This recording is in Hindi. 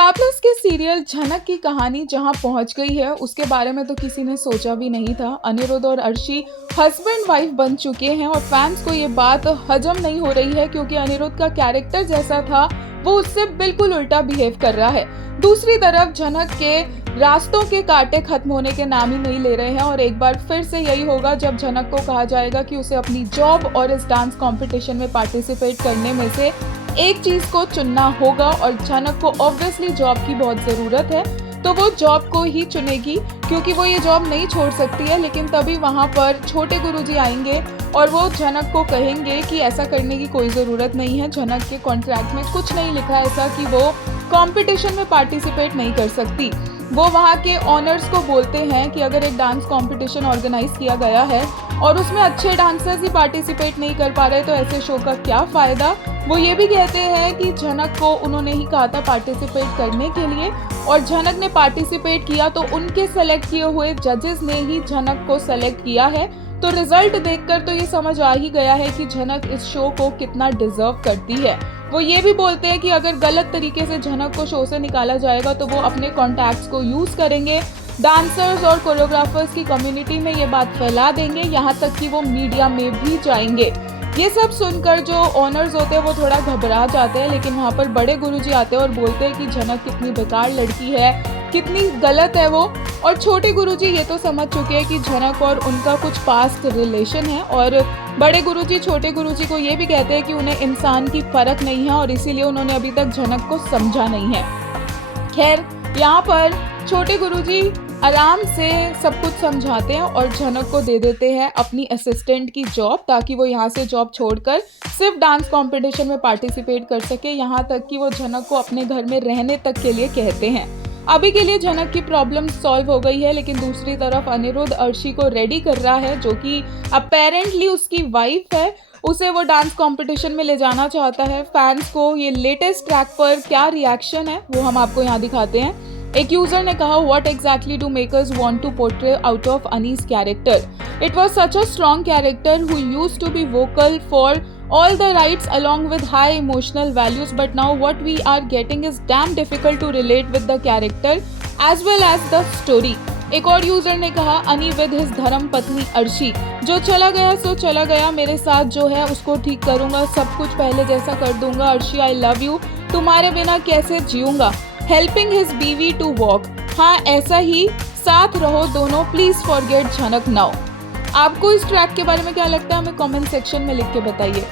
स्टार प्लस के सीरियल झनक की कहानी जहां पहुंच गई है उसके बारे में तो किसी ने सोचा भी नहीं था। अनिरुद्ध और अर्शी हस्बैंड वाइफ बन चुके हैं और फैंस को ये बात हजम नहीं हो रही है क्योंकि अनिरुद्ध का कैरेक्टर जैसा था वो उससे बिल्कुल उल्टा बिहेव कर रहा है। दूसरी तरफ झनक के रास्तों के कांटे खत्म होने के नाम ही नहीं ले रहे हैं और एक बार फिर से यही होगा जब झनक को कहा जाएगा कि उसे अपनी जॉब और इस डांस कंपटीशन में पार्टिसिपेट करने में से एक चीज को चुनना होगा और झनक को ऑब्वियसली जॉब की बहुत जरूरत है तो वो जॉब को ही चुनेगी क्योंकि वो ये जॉब नहीं छोड़ सकती है। लेकिन तभी वहां पर छोटे गुरुजी आएंगे और वो झनक को कहेंगे कि ऐसा करने की कोई ज़रूरत नहीं है, झनक के कॉन्ट्रैक्ट में कुछ नहीं लिखा है ऐसा कि वो कंपटीशन में पार्टिसिपेट नहीं कर सकती। वो वहाँ के ऑनर्स को बोलते हैं कि अगर एक डांस कंपटीशन ऑर्गेनाइज किया गया है और उसमें अच्छे डांसर्स ही पार्टिसिपेट नहीं कर पा रहे तो ऐसे शो का क्या फ़ायदा। वो ये भी कहते हैं कि झनक को उन्होंने ही कहा था पार्टिसिपेट करने के लिए और झनक ने पार्टिसिपेट किया तो उनके सेलेक्ट किए हुए जजेस ने ही झनक को सेलेक्ट किया है। तो रिजल्ट देखकर तो ये समझ आ ही गया है कि झनक इस शो को कितना डिजर्व करती है। वो ये भी बोलते हैं कि अगर गलत तरीके से झनक को शो से निकाला जाएगा तो वो अपने कॉन्टैक्ट्स को यूज करेंगे, डांसर्स और कोरियोग्राफर्स की कम्युनिटी में ये बात फैला देंगे, यहाँ तक कि वो मीडिया में भी जाएंगे। ये सब सुनकर जो ऑनर्स होते हैं वो थोड़ा घबरा जाते हैं लेकिन वहाँ पर बड़े गुरुजी आते हैं और बोलते हैं कि झनक कितनी बेकार लड़की है, कितनी गलत है वो। और छोटे गुरुजी ये तो समझ चुके हैं कि झनक और उनका कुछ पास्ट रिलेशन है और बड़े गुरुजी छोटे गुरुजी को ये भी कहते हैं कि उन्हें इंसान की फर्क नहीं है और इसीलिए उन्होंने अभी तक झनक को समझा नहीं है। खैर यहाँ पर छोटे गुरुजी आराम से सब कुछ समझाते हैं और झनक को दे देते हैं अपनी असिस्टेंट की जॉब ताकि वो यहाँ से जॉब छोड़कर सिर्फ डांस कंपटीशन में पार्टिसिपेट कर सके। यहाँ तक कि वो झनक को अपने घर में रहने तक के लिए कहते हैं। अभी के लिए झनक की प्रॉब्लम सॉल्व हो गई है लेकिन दूसरी तरफ अनिरुद्ध अर्शी को रेडी कर रहा है जो कि अपेरेंटली उसकी वाइफ है, उसे वो डांस कंपटीशन में ले जाना चाहता है। फैंस को ये लेटेस्ट ट्रैक पर क्या रिएक्शन है वो हम आपको यहाँ दिखाते हैं। एक यूजर ने कहा what exactly do makers want to portray out of Anees character, it was such a strong character who used to be vocal for all the rights along with high emotional values, but now what we are getting is damn difficult to relate with the character as well as the story। एक और यूजर ने कहा अनी विद हिज धर्म पत्नी अर्शी, जो चला गया सो चला गया, मेरे साथ जो है उसको ठीक करूंगा, सब कुछ पहले जैसा कर दूंगा, अर्शी आई लव यू, तुम्हारे बिना कैसे जीऊंगा, हेल्पिंग हिज बीवी टू वॉक, हाँ ऐसा ही साथ रहो दोनों, प्लीज फॉरगेट झनक नाउ। आपको इस ट्रैक के बारे में क्या लगता है हमें कमेंट सेक्शन में लिख के बताइए।